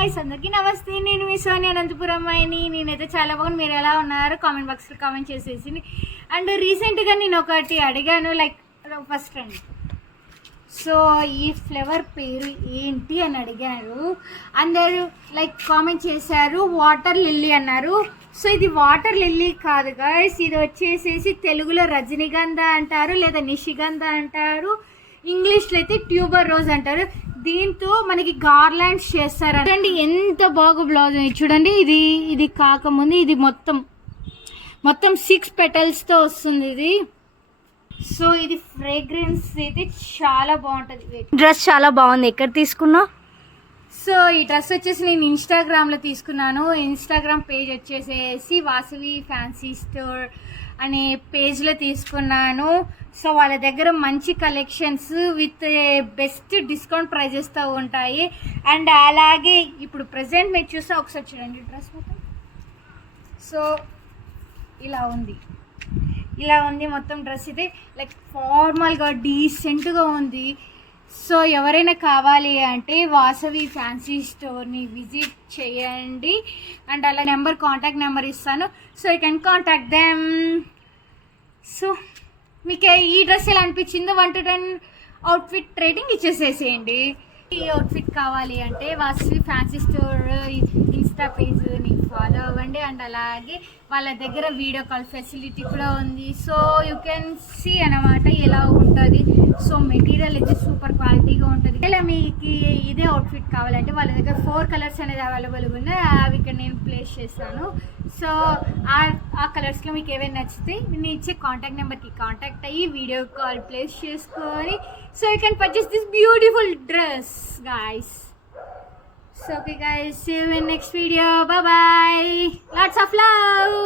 Guys, అందరికీ నమస్తే. నేను మీ సోని అనంతపురం అమ్మాయిని. నేనైతే చాలా బాగుంది. మీరు ఎలా ఉన్నారు కామెంట్ బాక్స్లో కామెంట్ చేసేసి. అండ్ రీసెంట్గా నేను ఒకటి అడిగాను, లైక్ ఫస్ట్ అండి. సో ఈ ఫ్లేవర్ పేరు ఏంటి అని అడిగారు. అందరూ లైక్ కామెంట్ చేశారు, వాటర్ లిల్లీ అన్నారు. సో ఇది వాటర్ లిల్లీ కాదు గాయ్స్, ఇది వచ్చేసేసి తెలుగులో రజనీగంధ అంటారు, లేదా నిషిగంధ అంటారు, ఇంగ్లీష్లో అయితే ట్యూబర్ రోజ్ అంటారు. దీంతో మనకి గార్లాండ్స్ చేస్తారు అండి. ఎంత బాగా బ్లౌజ్ చూడండి. ఇది కాకముందు ఇది మొత్తం 6 పెటల్స్తో వస్తుంది ఇది. సో ఇది ఫ్రేగ్రెన్స్ అయితే చాలా బాగుంటుంది. డ్రెస్ చాలా బాగుంది. ఎక్కడ తీసుకున్నా? సో ఈ డ్రెస్ వచ్చేసి నేను ఇన్స్టాగ్రామ్లో తీసుకున్నాను. ఇన్స్టాగ్రామ్ పేజ్ వచ్చేసేసి వాసవి ఫ్యాన్సీ స్టోర్ అనే పేజ్లో తీసుకున్నాను. సో వాళ్ళ దగ్గర మంచి కలెక్షన్స్ విత్ బెస్ట్ డిస్కౌంట్ ప్రైజెస్తో ఉంటాయి. అండ్ అలాగే ఇప్పుడు ప్రజెంట్ మీరు చూస్తే ఒకసారి చూడండి డ్రెస్ మొత్తం. సో ఇలా ఉంది మొత్తం డ్రెస్. ఇది లైక్ ఫార్మల్గా డీసెంట్గా ఉంది. సో ఎవరైనా కావాలి అంటే వాసవి ఫ్యాన్సీ స్టోర్ని విజిట్ చేయండి. అండ్ అలా కాంటాక్ట్ నెంబర్ ఇస్తాను. So you can contact them. So మీకు ఈ డ్రెస్ ఎలా అనిపించిందో 1 to 10 అవుట్ఫిట్ రేటింగ్ ఇచ్చేసేసేయండి. ఈ అవుట్ఫిట్ కావాలి అంటే వాసవి ఫ్యాన్సీ స్టోర్ ఇన్స్టా పేజ్ని ఫాలో అవ్వండి. అండ్ అలాగే వాళ్ళ దగ్గర వీడియో కాల్ ఫెసిలిటీ కూడా ఉంది. సో యూ కెన్ సీ అన్నమాట ఎలా ఉంటుంది. సో మెటీరియల్ అయితే సూపర్ క్వాలిటీగా ఉంటుంది. ఇలా మీకు ఇదే అవుట్ఫిట్ కావాలంటే వాళ్ళ దగ్గర 4 కలర్స్ అనేది అవైలబుల్గా ఉన్నాయి. అవి ఇక్కడ నేను ప్లేస్ చేస్తాను. సో ఆ కలర్స్లో మీకు ఏవైనా నచ్చితే నేను ఇచ్చే కాంటాక్ట్ నెంబర్కి కాంటాక్ట్ అయ్యి వీడియో కాల్ ప్లేస్ చేసుకొని so you can purchase this beautiful dress guys. So okay guys, see you in next video. Bye bye, lots of love.